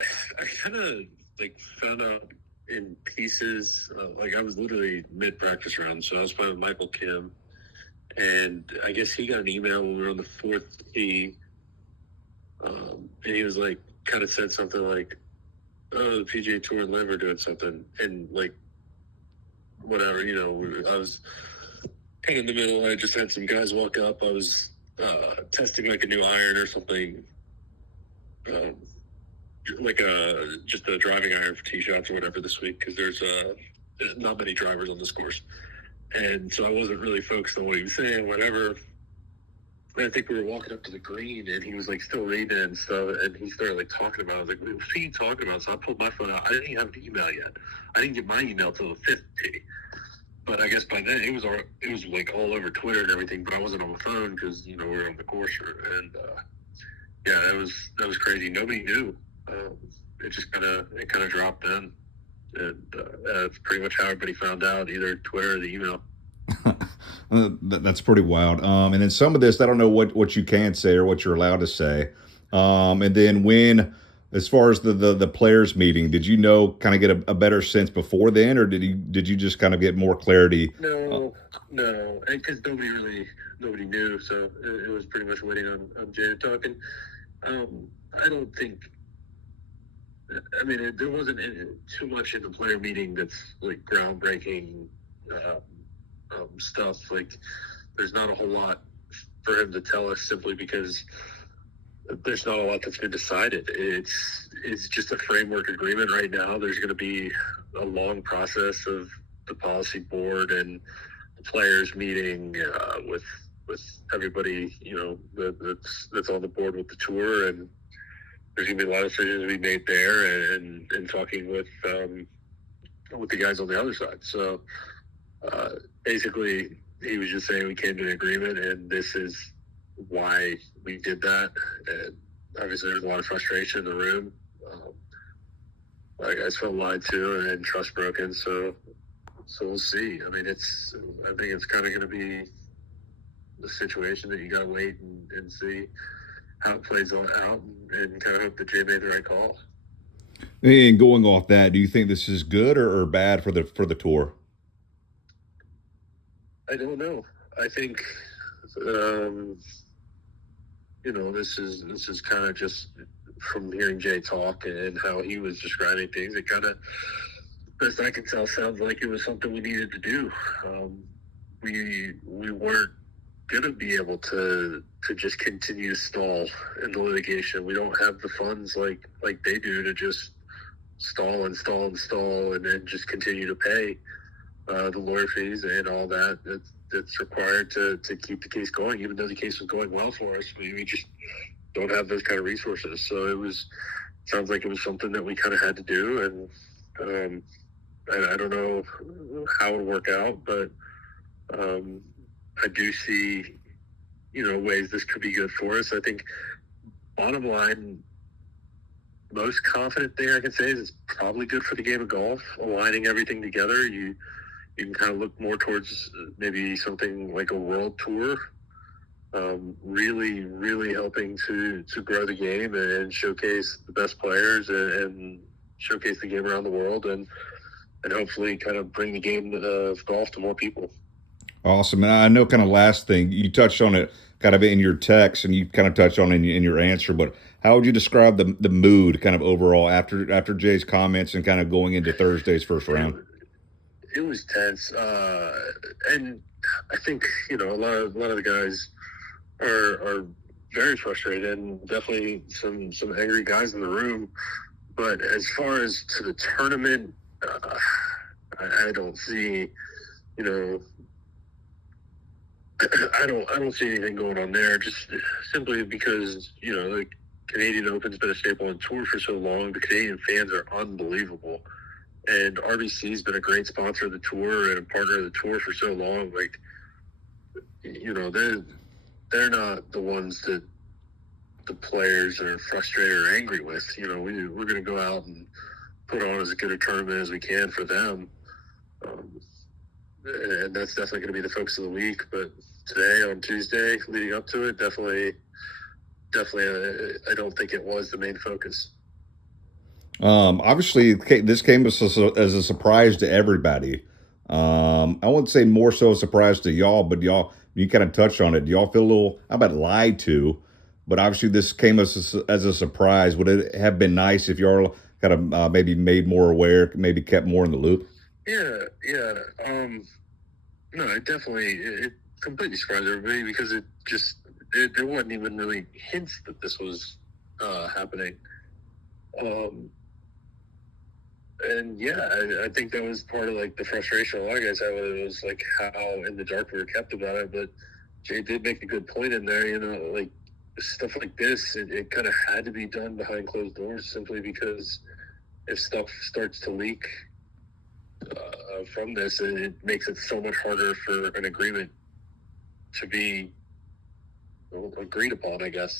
I kind of like found out in pieces. Like I was literally mid practice round, so I was playing with Michael Kim, and I guess he got an email when we were on the fourth tee, and he was like, kind of said something like, "Oh, the PGA Tour and LIV are doing something," and like whatever, I was kind of in the middle. I just had some guys walk up. I was testing like a new iron or something. Um, like just a driving iron for tee shots or whatever this week because there's not many drivers on this course, and so I wasn't really focused on what he was saying, whatever. And I think we were walking up to the green, and he was like still reading it and stuff, and he started like talking about it. I was like, "What are you talking about?" So I pulled my phone out. I didn't even have an email yet. I didn't get my email till the fifth tee, but I guess by then it was like all over Twitter and everything. But I wasn't on the phone because we were on the course, and yeah, that was crazy. Nobody knew. It just kind of dropped in, and that's pretty much how everybody found out, either Twitter or the email. That's pretty wild. And then some of this, I don't know what you can say or what you're allowed to say. And then as far as the players meeting, did you know kind of get a better sense before then, or did you just kind of get more clarity? No, because nobody knew, so it was pretty much waiting on Jay to talk. And I don't think. I mean, there wasn't too much in the player meeting that's like groundbreaking stuff. Like, there's not a whole lot for him to tell us simply because there's not a lot that's been decided. It's just a framework agreement right now. There's going to be a long process of the policy board and the players meeting with everybody, that's on the board with the tour, and there's going to be a lot of decisions to be made there, and talking with the guys on the other side. So basically, he was just saying we came to an agreement, and this is why we did that. And obviously, there's a lot of frustration in the room. Guys felt lied to and trust broken. So we'll see. I mean, I think it's kind of going to be the situation that you got to wait and see how it plays out, and kind of hope that Jay made the right call. And going off that, do you think this is good or bad for the tour? I don't know. I think this is kind of just from hearing Jay talk and how he was describing things. It kind of, best I can tell, sounds like it was something we needed to do. We weren't gonna be able to just continue to stall in the litigation. We don't have the funds like they do to just stall and stall and stall and then just continue to pay the lawyer fees and all that that's required to keep the case going, even though the case was going well for us. We just don't have those kind of resources. So sounds like it was something that we kind of had to do, and I don't know how it would work out, but I do see, ways this could be good for us. I think bottom line, most confident thing I can say is it's probably good for the game of golf, aligning everything together. You can kind of look more towards maybe something like a world tour, really, really helping to grow the game and showcase the best players and showcase the game around the world, and hopefully kind of bring the game of golf to more people. Awesome. And I know kind of last thing, you touched on it kind of in your text and you kind of touched on it in your answer, but how would you describe the mood kind of overall after Jay's comments and kind of going into Thursday's first round? It was tense. And I think, a lot of the guys are very frustrated, and definitely some angry guys in the room. But as far as to the tournament, I don't see, I don't see anything going on there. Just simply because the Canadian Open's been a staple on tour for so long. The Canadian fans are unbelievable, and RBC's been a great sponsor of the tour and a partner of the tour for so long. Like, they're not the ones that the players are frustrated or angry with. We're going to go out and put on as good a tournament as we can for them. And that's definitely going to be the focus of the week. But today, on Tuesday, leading up to it, definitely, I don't think it was the main focus. Obviously, this came as a surprise to everybody. I wouldn't say more so a surprise to y'all, but y'all, you kind of touched on it. Do y'all feel a little, how about lied to? But obviously, this came as a surprise. Would it have been nice if y'all kind of maybe made more aware, maybe kept more in the loop? Yeah, yeah. No, it definitely it completely surprised everybody because there wasn't even really hints that this was happening. Um, and yeah, I think that was part of like the frustration a lot of guys had with it was like how in the dark we were kept about it. But Jay did make a good point in there, like stuff like this, it kind of had to be done behind closed doors simply because if stuff starts to leak from this, it makes it so much harder for an agreement to be agreed upon, I guess.